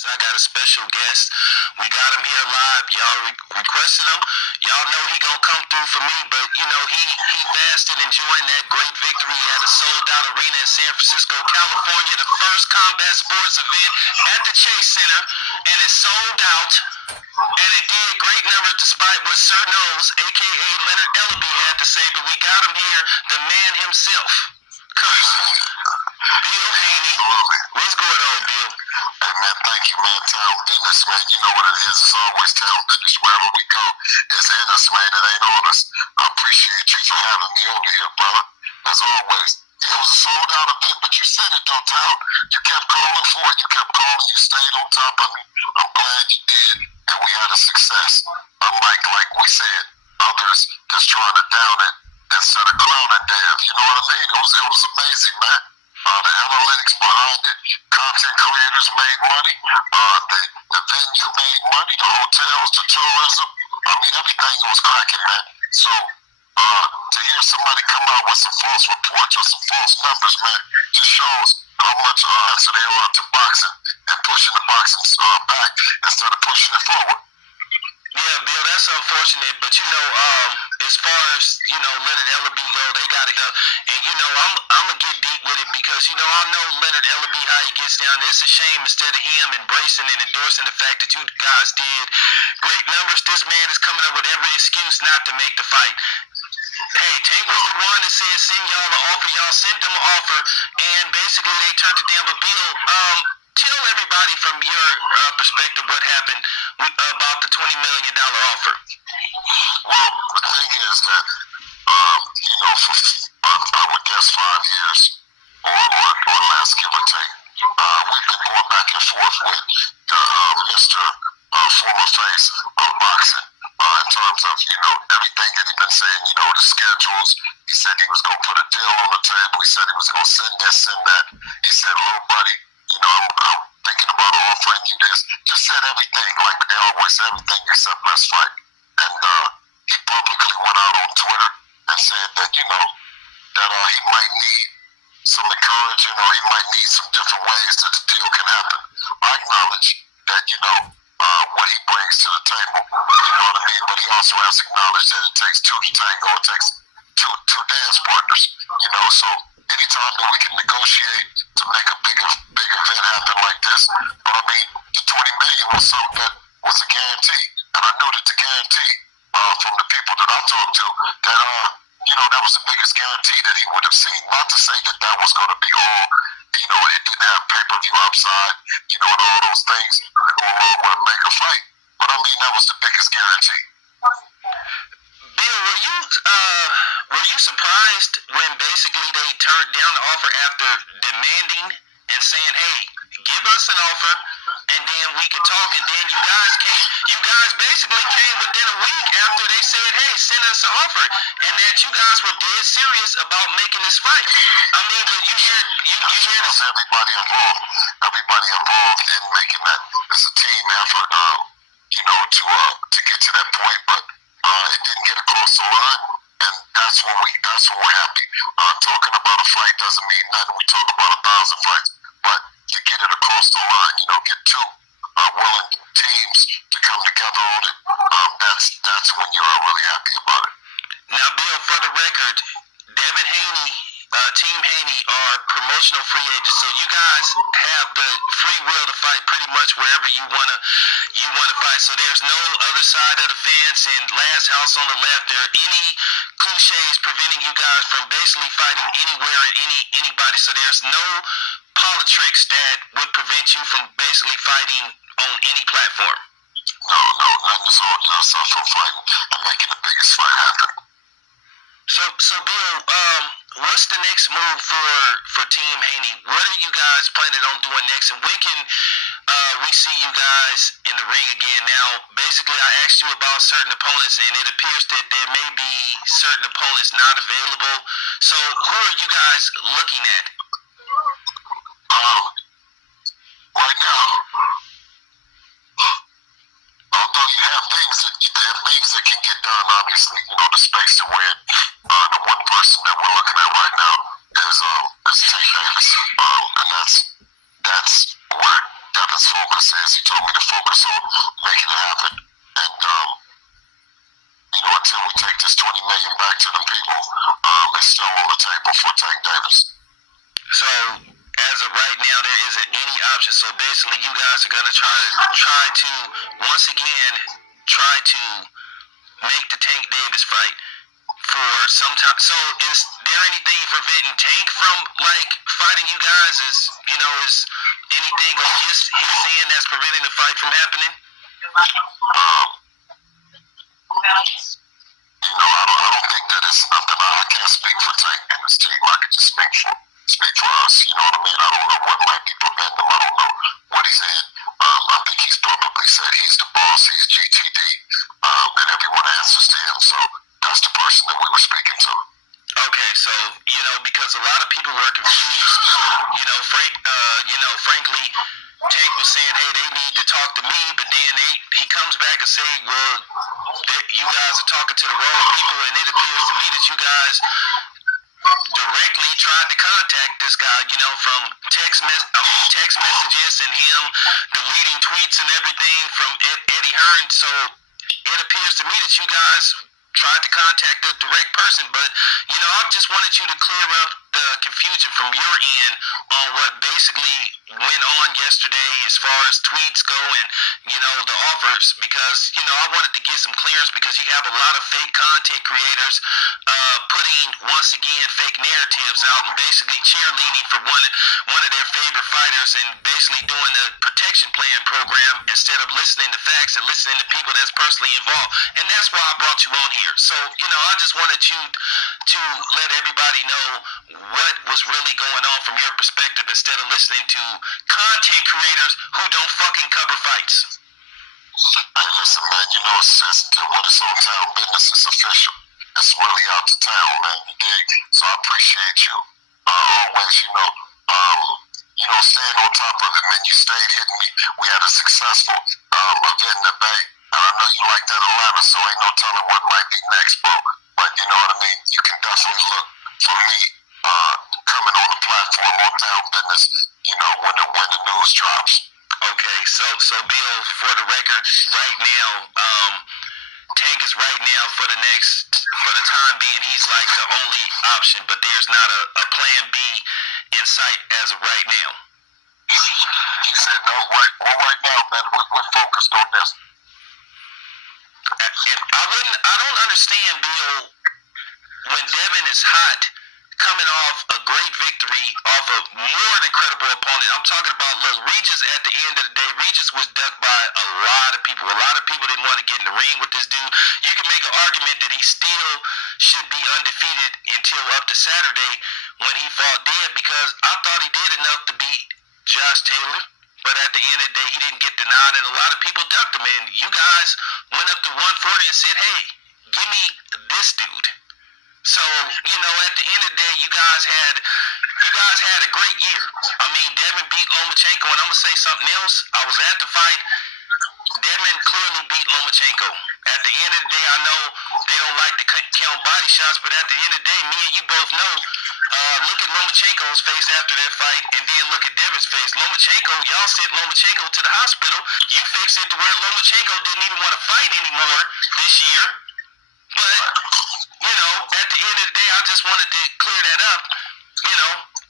I got a special guest. We got him here live. Y'all requested him. Y'all know he gonna come through for me, but you know he fasted enjoying that great victory at a sold-out arena in San Francisco, California, the first combat sports event at the Chase Center, and it sold out. And it did great numbers despite what Sir Nose, aka Leonard Ellaby, had to say. But we got him here, the man himself, Coach Bill Haney. What's going on, Bill? Hey man, thank you, man. Town business, man. You know what it is. It's always town business. Wherever we go, it's in us, man. It ain't on us. I appreciate you for having me over here, brother. As always. Yeah, it was a sold out event, but you said it though, Town. You kept calling for it. You kept calling. You stayed on top of me. I'm glad you did, and we had a success. Unlike, like we said, others just trying to down it instead of clowning Dev. You know what I mean? It was amazing, man. The analytics behind it, content creators made money, the venue made money, the hotels, the tourism. I mean, everything was cracking, man. So, to hear somebody come out with some false reports or some false numbers, man, just shows how much odds they are to boxing and pushing the boxing back instead of pushing it forward. Yeah, Bill, that's unfortunate, but you know, as far as, you know, Leonard Ellaby go, they got to help. And, you know, I'm going to get deep with it because, you know, I know Leonard Ellaby, how he gets down. It's a shame instead of him embracing and endorsing the fact that you guys did great numbers, this man is coming up with every excuse not to make the fight. Hey, Tank was the one that said send y'all an offer. Y'all sent them an offer, and basically they turned it down. But Bill, tell everybody from your perspective what happened about the $20 million offer. Well, the thing is that, you know, for I would guess 5 years or less, give or take, we've been going back and forth with Mr. Former face of boxing in terms of, you know, everything that he'd been saying, you know, the schedules. He said he was going to put a deal on the table. He said he was going to send this and that. He said, little buddy, you know, I'm thinking about offering you this. Just said everything, like they always say, everything except best fight. And he publicly went out on Twitter and said that, you know, that he might need some encouragement or he might need some different ways that the deal can happen. I acknowledge that, you know, what he brings to the table, you know what I mean? But he also has to acknowledge that it takes two to tango, it takes two dance partners, you know, so anytime that we can negotiate to make a big event happen like this, but I mean, the 20 million was something that was a guarantee, and I knew that the guarantee from the people that I talked to, that, you know, that was the biggest guarantee that he would have seen. Not to say that that was going to be all, you know, it didn't have pay-per-view upside, you know, and all those things that go along with a mega fight. But I mean, that was the biggest guarantee. Bill, were you surprised when basically they turned down the offer after demanding and saying, hey, give us an offer and then we could talk, and then you guys basically came within a week after they said, hey, send us an offer, and that you guys were dead serious about making this fight. I mean, but you hear this. Everybody involved in making that. It's a team effort, you know, to get to that point, but it didn't get across the line, and that's when we're happy. Talking about a fight doesn't mean nothing. We talk about 1,000 fights, but to get it across the line, you know, get two willing teams to come together on it, that's when you're really happy about it. Now, Bill, for the record, Devin Haney, Team Haney are promotional free agents, so you guys have the free will to fight pretty much wherever you wanna fight. So there's no other side of the fence and last house on the left. There are any cliches preventing you guys from basically fighting anywhere and anybody. So there's no politics that would prevent you from basically fighting on any platform. No, nothing is holding us up from fighting and making the biggest fight happen. So Bill, what's the next move for Team Haney? What are you guys planning on doing next, and when can we see you guys in the ring again? Now, basically, I asked you about certain opponents, and it appears that there may be certain opponents not available. So who are you guys looking at? Right now, although you have things that can get done, obviously, you know, the space to win. The one person that we're looking at right now is Tank Davis, and that's where Devin's focus focus is. He told me to focus on making it happen. And, until we take this $20 million back to the people, it's still on the table for Tank Davis. So, as of right now, there isn't any option. So basically, you guys are gonna try to once again try to make the Tank Davis fight for some time. So, is there anything preventing Tank from fighting you guys? Is anything on his end that's preventing the fight from happening? I don't think that it's nothing. I can't speak for Tank and his team. I can just speak for us. You know what I mean? I don't know what might be preventing him. I don't know what he's in. I think he's publicly said he's the boss. He's GTD. And everyone answers to him. So that's the person that we were speaking to. Okay, so because a lot of people were confused. Frankly, Tank was saying, hey, they need to talk to me, but then he comes back and say, well, you guys are talking to the wrong people, and it appears to me that you guys directly tried to contact this guy, from text messages and him deleting tweets and everything from Eddie Hearn. So it appears to me that you guys tried to contact the direct person, but I just wanted you to clear up the confusion from your end on what basically went on yesterday as far as tweets go and the offers, because I wanted to get some clearance, because you have a lot of fake content creators putting once again fake narratives out and basically cheerleading for one of their favorite fighters and basically doing the protection plan program instead of listening to facts and listening to people that's personally involved. And that's why I brought you on here. So I just wanted you to let everybody know what was really going on from your perspective instead of listening to content creators who don't fucking cover fights. Hey, listen, man, when it's on town business, it's official. It's really out to town, man, you dig? So I appreciate you always, staying on top of it, man. You stayed hitting me. We had a successful event in the Bay. And I know you like that Atlanta, so ain't no telling what might be next, bro. But you know what I mean? You can definitely look for me coming on the platform on town business, when the news drops. Okay, so Bill, for the record, right now, Tank is right now for the time being, he's like the only option, but there's not a plan B in sight as of right now. He said, no, right now, man, we're focused on this. I don't understand, Bill, when Devin is hot, coming off a great victory off a more than credible opponent. I'm talking about, look, Regis at the end of the day, Regis was ducked by a lot of people. A lot of people didn't want to get in the ring with this dude. You can make an argument that he still should be undefeated until up to Saturday when he fought dead, because I thought he did enough to beat Josh Taylor. But at the end of the day, he didn't get the nod, and a lot of people ducked him. And you guys went up to 140 and said, hey, give me this dude. So, at the end of the day, you guys had a great year. I mean, Devin beat Lomachenko, and I'm going to say something else. I was at the fight. Devin clearly beat Lomachenko. At the end of the day, I know they don't like to count body shots, but at the end of the day, me and you both know, look at Lomachenko's face after that fight, and then look at Devin's face. Lomachenko, y'all sent Lomachenko to the hospital. You fixed it to where Lomachenko didn't even want to fight anymore this year. But, at the end of the day, I just wanted to clear that up.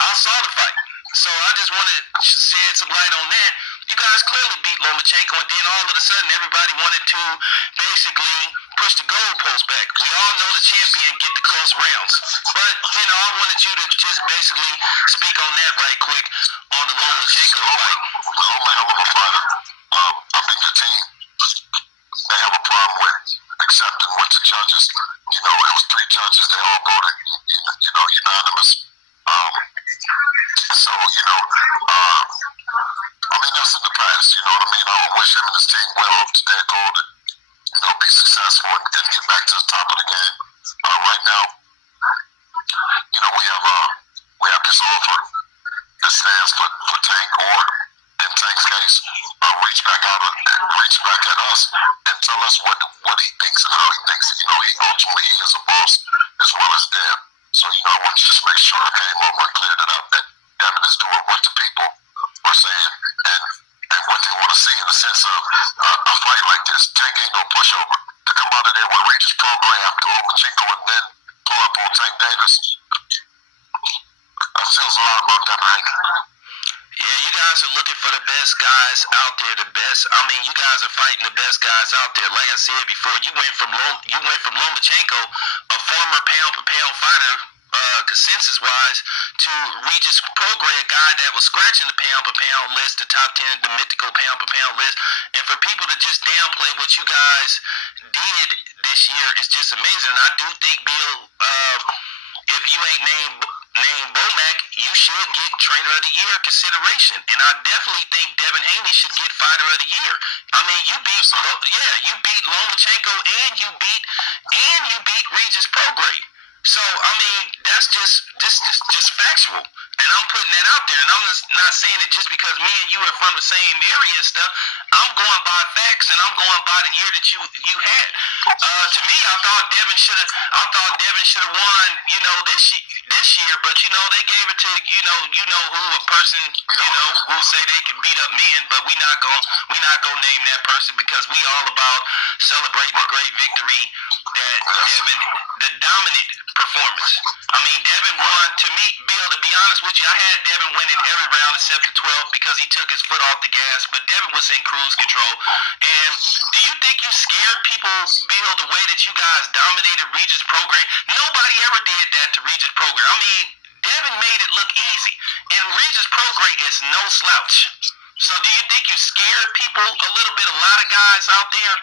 I saw the fight. So I just wanted to shed some light on that. You guys clearly beat Lomachenko, and then all of a sudden everybody wanted to basically push the goalpost back. We all know the champion get the close rounds. But, I wanted you to just basically speak on that right quick on the Lomachenko fight. Loma, hell of a fighter. I think the team, they have a problem with accepting what the judges, it was 3 judges, they all voted, unanimous. So, that's in the past, you know what I mean? I wish him and his team well off to their goal to, be successful and get back to the top of the game. Right now, we have this offer that stands for Tank, or in Tank's case, reach back at us and tell us what he thinks and how he thinks. He ultimately is a boss as well as Dev. So, I want to just make sure I came over and cleared it up that Devin is doing what the people are saying and what they want to see since a fight like this, Tank ain't no pushover. To come out of there with Regis Prograis after Lomachenko and then pull up on Tank Davis, that says a lot about Devin Haney. Yeah, you guys are looking for the best guys out there, the best. I mean, you guys are fighting the best guys out there. Like I said before, you went from Lomachenko, a former pound-for-pound fighter, consensus-wise, to Regis Prograis, a guy that was scratching the pound-for-pound list, the top 10, the mythical pound-for-pound list. And for people to just downplay what you guys did this year is just amazing. I do think, Bill, if you ain't named Bomac, you should get Trainer of the Year consideration, and I definitely think Devin Haney should get Fighter of the Year. I mean, you beat Lomachenko, and you beat Regis Prograis. So I mean, that's just factual, and I'm putting that out there, and I'm not saying it just because me and you are from the same area and stuff. I'm going by facts, and I'm going by the year that you had. To me, I thought Devin should have won, this year, but they gave it to who, a person who say they can beat up men, but we not gonna name that person because we all about celebrating the great victory that Devin, the dominant performance. I mean, Devin won. To me, Bill, to be honest with you, I had Devin winning every round except the 12th because he took his foot off the gas, but Devin was in cruise control. And do you think you scared people, Bill, the way that you guys dominated Regis Prograis? Nobody ever did that to Regis Prograis. I mean, Devin made it look easy, and Regis Prograis is no slouch. So do you think you scared people a little bit, a lot of guys out there?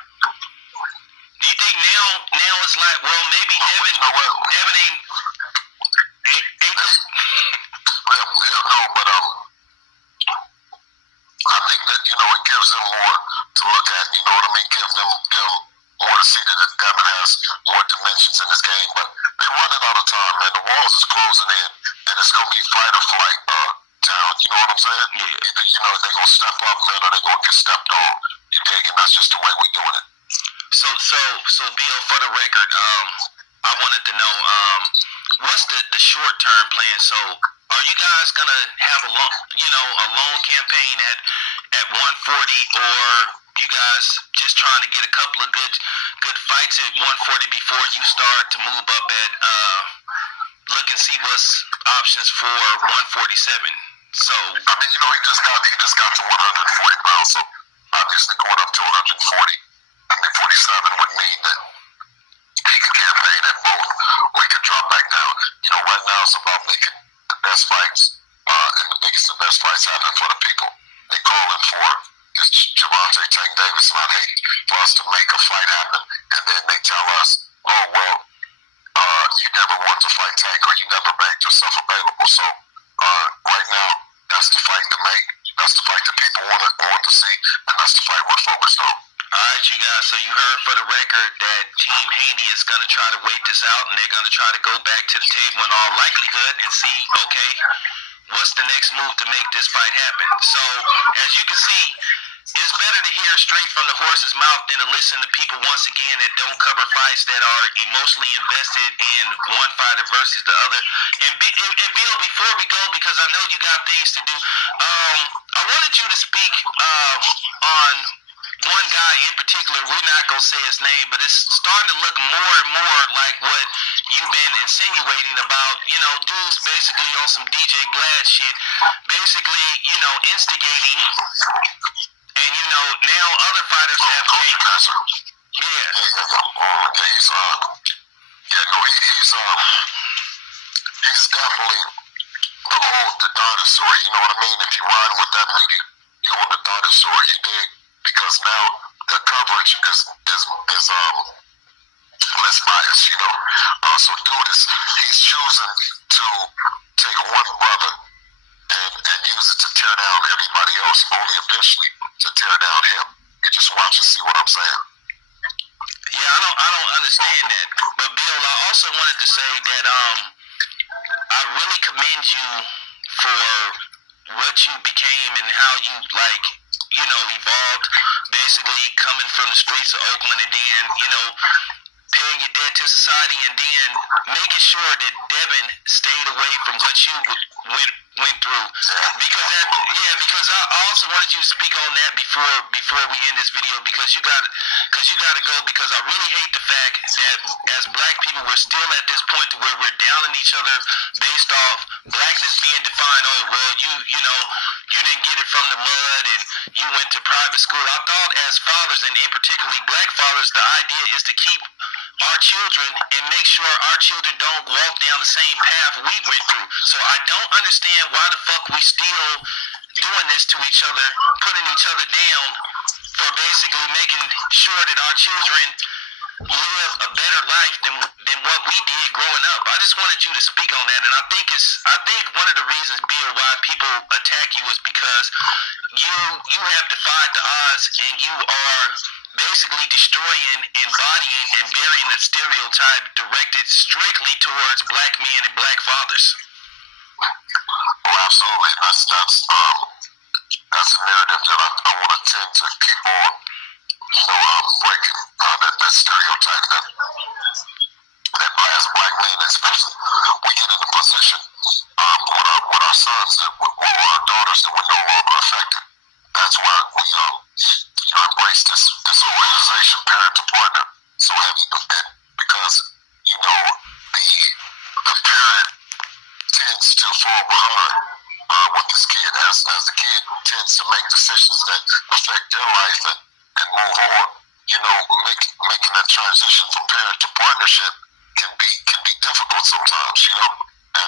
Do you think now it's like, well, maybe Devin ain't no, but I think that it gives them more to look at. You know what I mean? Give them more to see that Devin has more dimensions in this game. But they're running out of time, man. The walls is closing in, and it's gonna be fight or flight town. You know what I'm saying? Yeah. Either they're gonna step up, man, or they're gonna get stepped on. You dig? And that's just the way we're doing it. So Bill, for the record, I wanted to know, what's the short-term plan? So, are you guys gonna have a long campaign at 140, or you guys just trying to get a couple of good fights at 140 before you start to move up at look and see what's options for 147? So, I mean, he just got to 140 pounds, so obviously going up to 140. 47 would mean that he can campaign at both, or he can drop back down. Right now it's about making the best fights, and the biggest and best fights happen for the people they calling for. Is Gervonta Tank Davis, and I'd hate for us to make a fight happen, and then they tell us, oh, well, you never want to fight Tank, or you never made yourself available. So right now, that's the fight to make. That's the fight that people want to see, and that's the fight we're focused on. all right, you guys, so you heard for the record that Team Haney is going to try to wait this out, and they're going to try to go back to the table in all likelihood and see, okay, what's the next move to make this fight happen. So, as you can see, it's better to hear straight from the horse's mouth than to listen to people, once again, that don't cover fights, that are emotionally invested in one fighter versus the other. And Bill, before we go, because I know you got things to do, I wanted you to speak on one guy in particular. We're not going to say his name, but it's starting to look more and more like what you've been insinuating about, dudes basically on some DJ Glad shit, basically, instigating, and, now other fighters have came. Yeah. He's definitely the dinosaur, you know what I mean? If you ride with that nigga, you on the dinosaur, you dig? Because now the coverage is less biased, so dude he's choosing to take one brother and use it to tear down everybody else, only eventually to tear down him. You just watch and see what I'm saying. Yeah, I don't understand that. But Bill, I also wanted to say that I really commend you for what you became and how you evolved, basically coming from the streets of Oakland and then, paying your debt to society and then making sure that Devin stayed away from what you went went through. Because I also wanted you to speak on that before we end this video, because you got to go, because I really hate the fact that as black people we're still at this point to where we're downing each other based off blackness being defined. Oh well, you know you didn't get it from the mud and you went to private school. I thought as fathers, and in particularly black fathers, the idea is to keep our children and make sure our children don't walk down the same path we went through. So I don't understand why the fuck we still doing this to each other, putting each other down for basically making sure that our children live a better life than what we did growing up. I just wanted you to speak on that, and I think one of the reasons, Bill, why people attack you is because you have defied the odds, and you are basically destroying, embodying, and burying a stereotype directed strictly towards black men and black fathers. Oh, absolutely. That's a narrative that I want to tend to keep on, breaking that stereotype that as black men, especially, we get in a position with our sons or our daughters that we're no longer affected. That's why we embrace this organization, parent to partner, so heavy, because the parent tends to fall behind with this kid as the kid tends to make decisions that affect their life and move on. Making that transition from parent to partnership can be difficult sometimes. And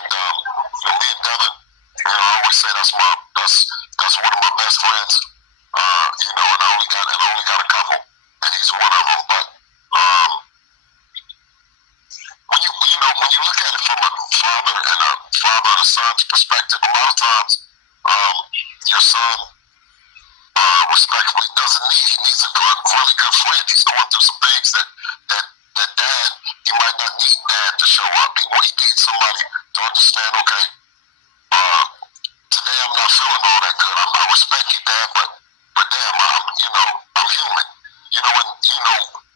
me and Devin, I always say that's one of my best friends. And I only got a couple, and he's one of them. But when you look at it from a father and a son's perspective, a lot of times your son respectfully he needs a really good friend. He's going through some things that dad, he might not need dad to show up. He needs somebody to understand, okay, today I'm not feeling all that good. I respect you, Dad, but damn, I'm human.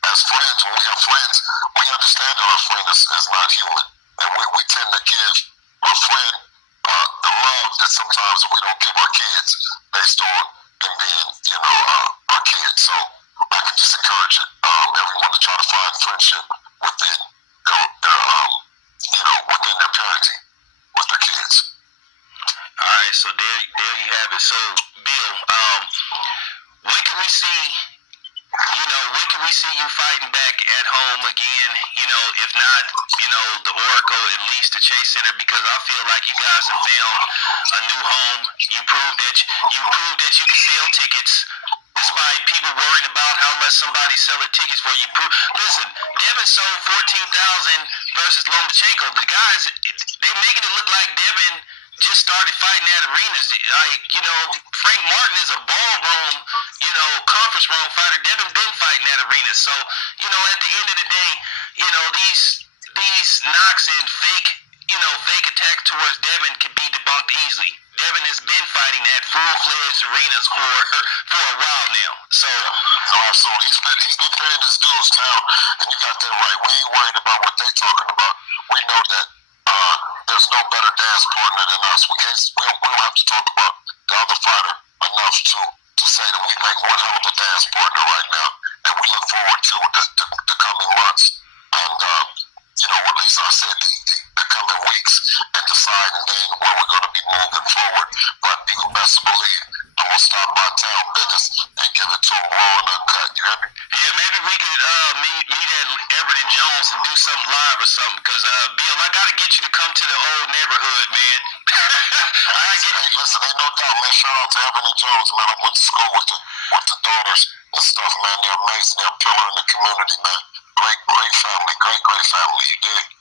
As friends, when we have friends, we understand that our friend is not human. And we tend to give our friend the love that sometimes we don't give our kids based on them being, our kids. So I can just encourage everyone to try to find friendship within within their parenting with their kids. All right, so there you have it. So, Bill, when can we see you fighting back at home again? If not, the Oracle, at least the Chase Center, because I feel like you guys have found a new home. You proved that you can sell tickets, despite people worrying about how much somebody's selling tickets for you. Listen, Devin sold 14,000 versus Lomachenko. The guys, they're making it look like Devin just started fighting at arenas. Frank Martin is a ballroom, conference room fighter. Devin been fighting at arenas. So, at the end of the day, these knocks and fake attacks towards Devin can be debunked easily. Devin has been fighting at full-fledged arenas for a while now. So, absolutely, he's been paying his dues, Tal, and you got that right. We ain't worried about what they talking about. We know that there's no better dance partner than us. We don't have to talk about the other fighter enough to say that we make one hell of a dance partner right now, and we look forward to the coming months, and at least I said the coming weeks, and deciding then where we're going to be moving forward. But you can best believe I'm gonna stop by Town Business and give it to him raw and uncut. You hear me? Yeah, maybe we could meet at Everett and Jones and do something live or something. Because Bill, I gotta get you to come to the old neighborhood, man. Hey, listen, ain't no doubt, man. Shout out to Everett and Jones, man. I went to school with the daughters and stuff, man. They're amazing. They're a pillar in the community, man. Great family, great family. You dig?